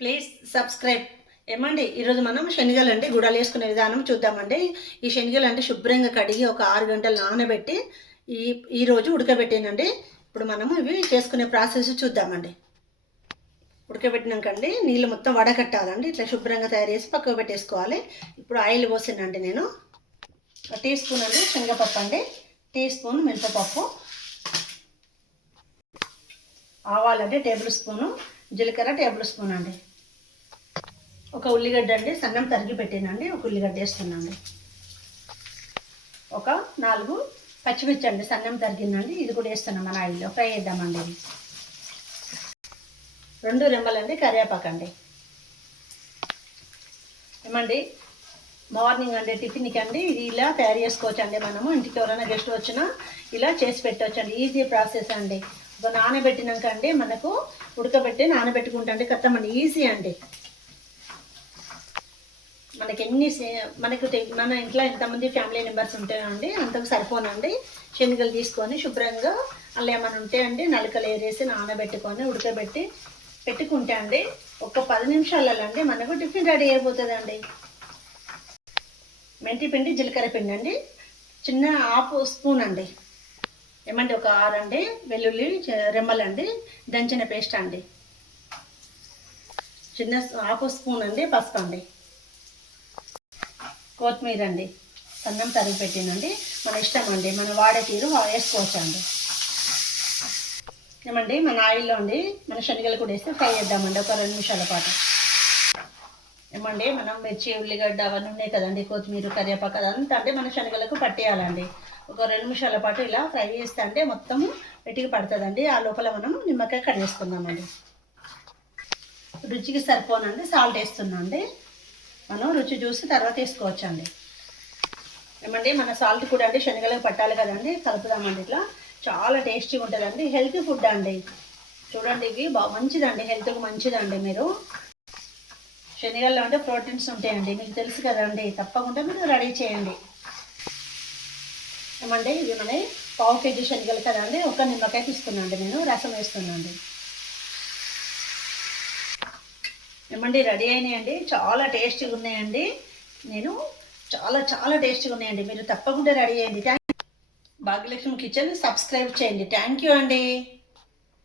Please subscribe. ఏమండి ఈరోజు మనం శనగలు అంటే గుడాలు వేసుకునే విధానం చూద్దామండి. ఈ శనగలు అంటే శుభ్రంగా కడిగి ఒక 6 గంటలు నానబెట్టి ఈరోజు ఉడకబెట్టానండి. ఇప్పుడు మనము ఇవి చేసుకునే ప్రాసెస్ చూద్దామండి. ఉడకబెట్టినాకండి నీళ్ళు మొత్తం వడకట్టాలండి. ఇట్లా శుభ్రంగా తయారు చేసి పక్కకు పెట్టేసుకోవాలి. ఇప్పుడు ఆయిల్ పోసానండి నేను. 1 టీ స్పూన్ అండి శనగపప్పు అండి, 1 టీ స్పూన్ మినపప్పు, ఆవాలంటే 1 టేబుల్ స్పూను, జీలకర్ర 1 టేబుల్ స్పూన్ అండి, ఒక ఉల్లిగడ్డ అండి సన్నం తరిగి పెట్టానండి, ఒక ఉల్లిగడ్డ వేస్తున్నాండి, ఒక 4 పచ్చిమిర్చి అండి సన్నం తరిగిందండి, ఇది కూడా వేస్తున్నాం మన ఆయిల్లో ఫ్రై చేద్దామండి. ఇది 2 రెమ్మలండి కరివేపాకండి. ఏమండి మార్నింగ్ అండి టిఫిన్కి అండి ఇది ఇలా తయారు చేసుకోవచ్చు అండి. మనము ఇంటికి ఎవరైనా గెస్ట్ వచ్చినా ఇలా చేసి పెట్టవచ్చు అండి. ఈజీ ప్రాసెస్ అండి. ఒక నానబెట్టినాక అండి మనకు ఉడకబెట్టి నానబెట్టుకుంటా అండి కట్టమండి, ఈజీ అండి. మనకు మన ఇంట్లో ఎంతమంది ఫ్యామిలీ మెంబర్స్ ఉంటాయండి అంతకు సరిపోనండి. శనగలు తీసుకొని శుభ్రంగా అలా ఏమైనా ఉంటే అండి నలకలు ఏరేసి నానబెట్టుకొని ఉడకబెట్టి పెట్టుకుంటే అండి ఒక 10 నిమిషాలలో అండి మనకు టిఫిన్ రెడీ అయిపోతుందండి. మెంతి పిండి, జీలకర్ర పిండి అండి చిన్న 1/2 స్పూన్ అండి. ఏమంటే ఒక 6 అండి వెల్లుల్లి రెమ్మలండి దంచిన పేస్ట్ అండి, చిన్న 1/2 స్పూన్ అండి పసుపు అండి, కొత్తిమీర అండి సన్నం తరిగి పెట్టినండి. మన ఇష్టం అండి, మన వాడే తీరు వేసుకోవచ్చు అండి. ఏమండి మన ఆయిల్లో అండి మన శనగలు కూడా వేస్తే ఫ్రై చేద్దామండి ఒక 2 నిమిషాల పాటు. ఏమండి మనం మిర్చి, ఉల్లిగడ్డ అవన్నీ ఉన్నాయి కదండి, కొత్తిమీర, కరివేపాకు అదంతా అంటే మన శనగలకు పట్టేయాలండి. ఒక 2 నిమిషాల పాటు ఇలా ఫ్రై చేస్తే అంటే మొత్తము వెటికి పడుతుందండి. ఆ లోపల మనం నిమ్మకాయ కట్ చేసుకుందామండి. రుచికి సరిపోనండి సాల్ట్ వేస్తున్నాం అండి. మనం రుచి చూసి తర్వాత వేసుకోవచ్చండి. ఏమండి మన సాల్ట్ కూడా అండి శనగలకు పట్టాలి కదండి, కలుపుదామండి. ఇట్లా చాలా టేస్టీగా ఉంటుందండి, హెల్తీ ఫుడ్ అండి. చూడండి ఇవి మంచిదండి, హెల్త్కి మంచిదండి. మీరు శనగల్లో అంటే ప్రోటీన్స్ ఉంటాయండి, మీకు తెలుసు కదండి. తప్పకుండా మీరు రెడీ చేయండి. ఏమండి ఇది మన 1/2 కేజీ శనగలు కదండి, ఒక నిమ్మకాయ తీసుకున్నాండి నేను, రసం వేస్తున్నాండి. ఏమండి రెడీ అయినాయండి, చాలా టేస్టీగా ఉన్నాయండి. నేను చాలా టేస్టీగా ఉన్నాయండి. మీరు తప్పకుండా రెడీ చేయండి. భాగ్యలక్ష్మి కిచెన్ సబ్స్క్రైబ్ చేయండి. థ్యాంక్ యూ అండి.